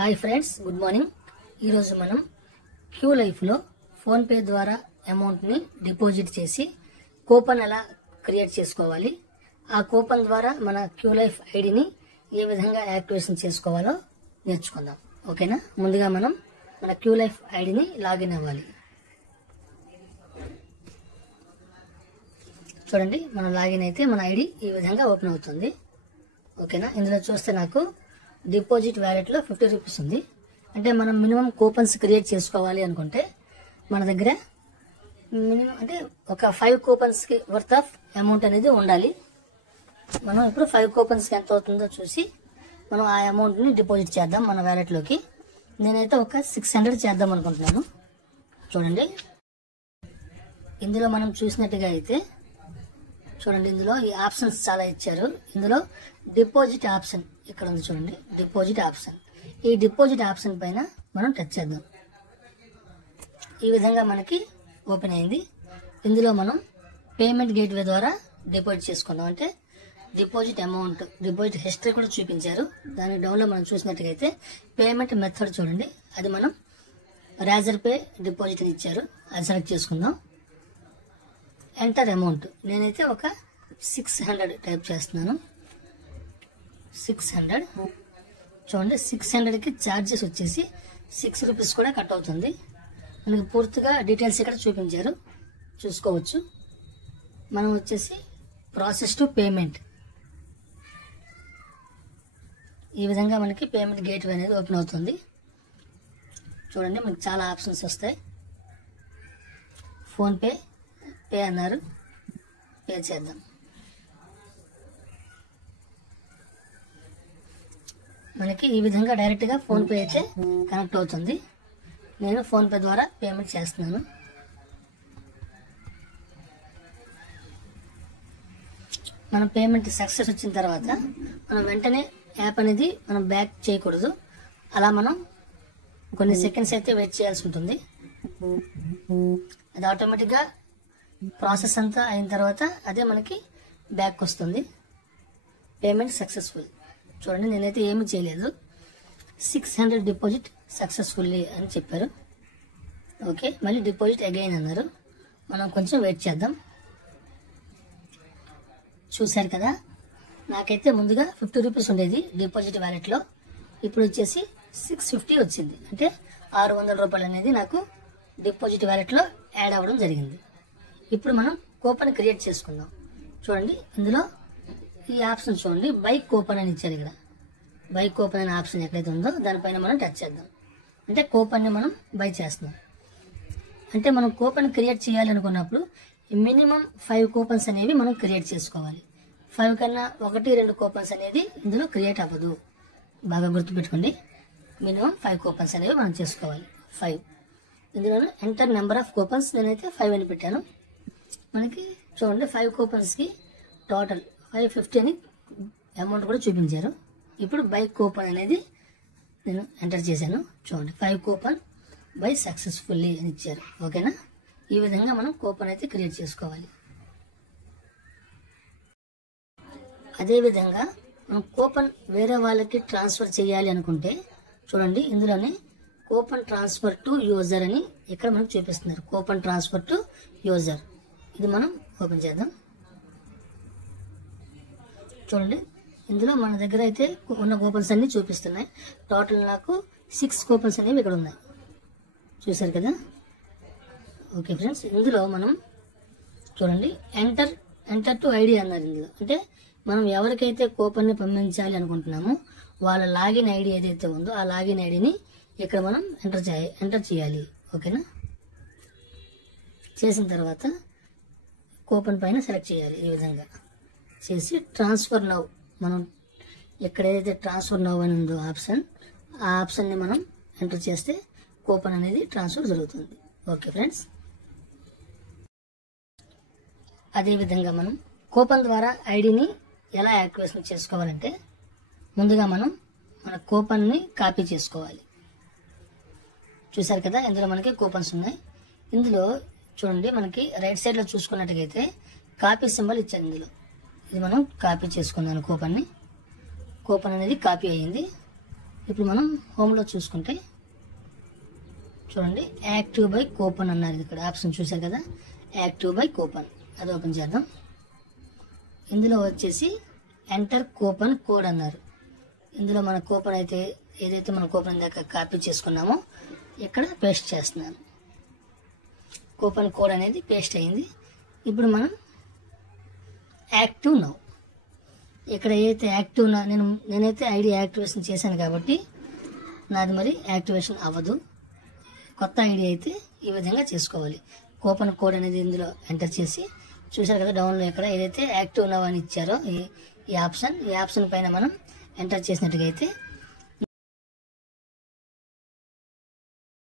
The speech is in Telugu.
Hi friends, good morning. ఈరోజు మనం క్యూ లైఫ్లో ఫోన్పే ద్వారా అమౌంట్ని డిపాజిట్ చేసి కూపన్ ఎలా క్రియేట్ చేసుకోవాలి, ఆ కూపన్ ద్వారా మన క్యూ లైఫ్ ఐడిని ఏ విధంగా యాక్టివేషన్ చేసుకోవాలో నేర్చుకుందాం. ఓకేనా? ముందుగా మనం మన క్యూ లైఫ్ ఐడిని లాగిన్ అవ్వాలి. చూడండి, మనం లాగిన్ అయితే మన ఐడి ఈ విధంగా ఓపెన్ అవుతుంది. ఓకేనా? ఇందులో చూస్తే నాకు డిపాజిట్ వ్యాలెట్లో 50 రూపీస్ ఉంది. అంటే మనం మినిమం కూపన్స్ క్రియేట్ చేసుకోవాలి అనుకుంటే మన దగ్గర మినిమం అంటే ఒక 5 కూపన్స్కి వర్త్ ఆఫ్ అమౌంట్ అనేది ఉండాలి. మనం ఇప్పుడు 5 కూపన్స్కి ఎంత అవుతుందో చూసి మనం ఆ అమౌంట్ని డిపాజిట్ చేద్దాం మన వ్యాలెట్లోకి. నేనైతే ఒక 600 చేద్దాం అనుకుంటున్నాను. చూడండి, ఇందులో మనం చూసినట్టుగా అయితే చూడండి, ఇందులో ఈ ఆప్షన్స్ చాలా ఇచ్చారు. ఇందులో డిపాజిట్ ఆప్షన్ ఇక్కడ ఉంది. చూడండి, డిపాజిట్ ఆప్షన్. ఈ డిపాజిట్ ఆప్షన్ పైన మనం టచ్ చేద్దాం. ఈ విధంగా మనకి ఓపెన్ అయింది. ఇందులో మనం పేమెంట్ గేట్వే ద్వారా డిపాజిట్ చేసుకుందాం. అంటే డిపాజిట్ అమౌంట్, డిపాజిట్ హిస్టరీ కూడా చూపించారు. దాని డౌన్లో మనం చూసినట్టుగా అయితే పేమెంట్ మెథడ్ చూడండి, అది మనం రాజర్ పే డిపాజిట్ ఇచ్చారు. అది సెలెక్ట్ చేసుకుందాం. ఎంటర్ అమౌంట్ నేనైతే ఒక 600 టైప్ చేస్తున్నాను. 600. చూడండి, 600కి ఛార్జెస్ వచ్చేసి 6 రూపీస్ కూడా కట్ అవుతుంది. మనకి పూర్తిగా డీటెయిల్స్ ఇక్కడ చూపించారు, చూసుకోవచ్చు. మనం వచ్చేసి ప్రాసెస్ టు పేమెంట్, ఈ విధంగా మనకి పేమెంట్ గేట్వే అనేది ఓపెన్ అవుతుంది. చూడండి, మనకి చాలా ఆప్షన్స్ వస్తాయి. ఫోన్పే పే అన్నారు, పే చేద్దాం. మనకి ఈ విధంగా డైరెక్ట్గా ఫోన్పే అయితే కనెక్ట్ అవుతుంది. నేను ఫోన్పే ద్వారా పేమెంట్ చేస్తున్నాను. మన పేమెంట్ సక్సెస్ వచ్చిన తర్వాత మనం వెంటనే యాప్ అనేది మనం బ్యాక్ చేయకూడదు. అలా మనం కొన్ని సెకండ్స్ అయితే వెయిట్ చేయాల్సి ఉంటుంది. అది ఆటోమేటిక్గా ప్రాసెస్ అంతా అయిన తర్వాత అదే మనకి బ్యాక్ వస్తుంది. Payment successful. చూడండి, నేనైతే ఏమీ చేయలేదు. 600 డిపాజిట్ సక్సెస్ఫుల్లీ అని చెప్పారు. ఓకే, మళ్ళీ డిపాజిట్ అగైన్ అన్నారు. మనం కొంచెం వెయిట్ చేద్దాం. చూశారు కదా, నాకైతే ముందుగా 50 రూపీస్ ఉండేది డిపాజిట్ వ్యాలెట్లో. ఇప్పుడు వచ్చేసి 650 వచ్చింది. అంటే 600 రూపాయలు అనేది నాకు డిపాజిట్ వ్యాలెట్లో యాడ్ అవ్వడం జరిగింది. ఇప్పుడు మనం కూపన్ క్రియేట్ చేసుకుందాం. చూడండి, ఇందులో ఈ ఆప్షన్ చూడండి, బై కూపన్ అని ఇచ్చారు. ఇక్కడ బై కూపన్ అనే ఆప్షన్ ఎక్కడైతే ఉందో దానిపైన మనం టచ్ చేద్దాం. అంటే కూపన్ని మనం బై చేస్తున్నాం. అంటే మనం కూపన్ క్రియేట్ చేయాలి అనుకున్నప్పుడు మినిమం 5 కూపన్స్ అనేవి మనం క్రియేట్ చేసుకోవాలి. 5 కన్నా 1-2 కూపన్స్ అనేది ఇందులో క్రియేట్ అవ్వదు. బాగా గుర్తుపెట్టుకోండి, మినిమం 5 కూపన్స్ అనేవి మనం చేసుకోవాలి. 5. ఇందులో ఎంటర్ నెంబర్ ఆఫ్ కూపన్స్ నేనైతే 5 అని పెట్టాను. మనకి చూడండి, 5 కూపన్స్కి టోటల్ 550 అని అమౌంట్ కూడా చూపించారు. ఇప్పుడు బై కూపన్ అనేది నేను ఎంటర్ చేశాను. చూడండి, 5 కూపన్ బై సక్సెస్ఫుల్లీ అని ఇచ్చారు. ఓకేనా? ఈ విధంగా మనం కూపన్ అయితే క్రియేట్ చేసుకోవాలి. అదేవిధంగా మనం కూపన్ వేరే వాళ్ళకి ట్రాన్స్ఫర్ చేయాలి అనుకుంటే చూడండి, ఇందులోనే కూపన్ ట్రాన్స్ఫర్ టు యూజర్ అని ఇక్కడ మనకు చూపిస్తున్నారు. కూపన్ ట్రాన్స్ఫర్ టు యూజర్, ఇది మనం ఓపెన్ చేద్దాం. చూడండి, ఇందులో మన దగ్గర అయితే ఉన్న కూపన్స్ అన్ని చూపిస్తున్నాయి. టోటల్ నాకు 6 కూపన్స్ అనేవి ఇక్కడ ఉన్నాయి. చూసారు కదా? ఓకే ఫ్రెండ్స్, ఇందులో మనం చూడండి ఎంటర్ టు ఐడి అన్నారు. ఇందులో అంటే మనం ఎవరికైతే కూపన్ని పంపించాలి అనుకుంటున్నామో వాళ్ళ లాగిన్ ఐడి ఏదైతే ఉందో ఆ లాగిన్ ఐడిని ఇక్కడ మనం ఎంటర్ చేయాలి. ఓకేనా? చేసిన తర్వాత కూపన్ పైన సెలెక్ట్ చేయాలి. ఈ విధంగా చేసి ట్రాన్స్ఫర్ నౌ, మనం ఎక్కడైతే ట్రాన్స్ఫర్ నౌ అని ఉందో ఆప్షన్, ఆ ఆప్షన్ని మనం ఎంటర్ చేస్తే కూపన్ అనేది ట్రాన్స్ఫర్ జరుగుతుంది. ఓకే ఫ్రెండ్స్, అదేవిధంగా మనం కూపన్ ద్వారా ఐడిని ఎలా యాక్టివేషన్ చేసుకోవాలంటే ముందుగా మనం మన కూపన్ని కాపీ చేసుకోవాలి. చూసారు కదా, ఇందులో మనకి కూపన్స్ ఉన్నాయి. ఇందులో చూడండి, మనకి రైట్ సైడ్లో చూసుకున్నట్టుగైతే కాపీ సింబల్ ఇచ్చారు. ఇందులో ఇది మనం కాపీ చేసుకున్నాను. కూపన్ అనేది కాపీ అయ్యింది. ఇప్పుడు మనం హోమ్లో చూసుకుంటే చూడండి, యాక్టివ్ బై కూపన్ అన్నారు ఇక్కడ ఆప్షన్ చూశారు కదా, యాక్టివ్ బై కూపన్. అది ఓపెన్ చేద్దాం. ఇందులో వచ్చేసి ఎంటర్ కూపన్ కోడ్ అన్నారు. ఇందులో మన కూపన్ అయితే ఏదైతే మన కూపన్ దాకా కాపీ చేసుకున్నామో ఇక్కడ పేస్ట్ చేస్తున్నాను. కూపన్ కోడ్ అనేది పేస్ట్ అయింది. ఇప్పుడు మనం యాక్టివ్ నౌ, ఇక్కడ ఏదైతే యాక్టివ్ నేనైతే ఐడి యాక్టివేషన్ చేశాను కాబట్టి నాది మరి యాక్టివేషన్ అవ్వదు. కొత్త ఐడి అయితే ఈ విధంగా చేసుకోవాలి. కూపన్ కోడ్ అనేది ఇందులో ఎంటర్ చేసి చూశారు కదా, డౌన్లో ఇక్కడ ఏదైతే యాక్టివ్ నౌ అని ఇచ్చారో ఈ ఆప్షన్ పైన మనం ఎంటర్ చేసినట్టుగా అయితే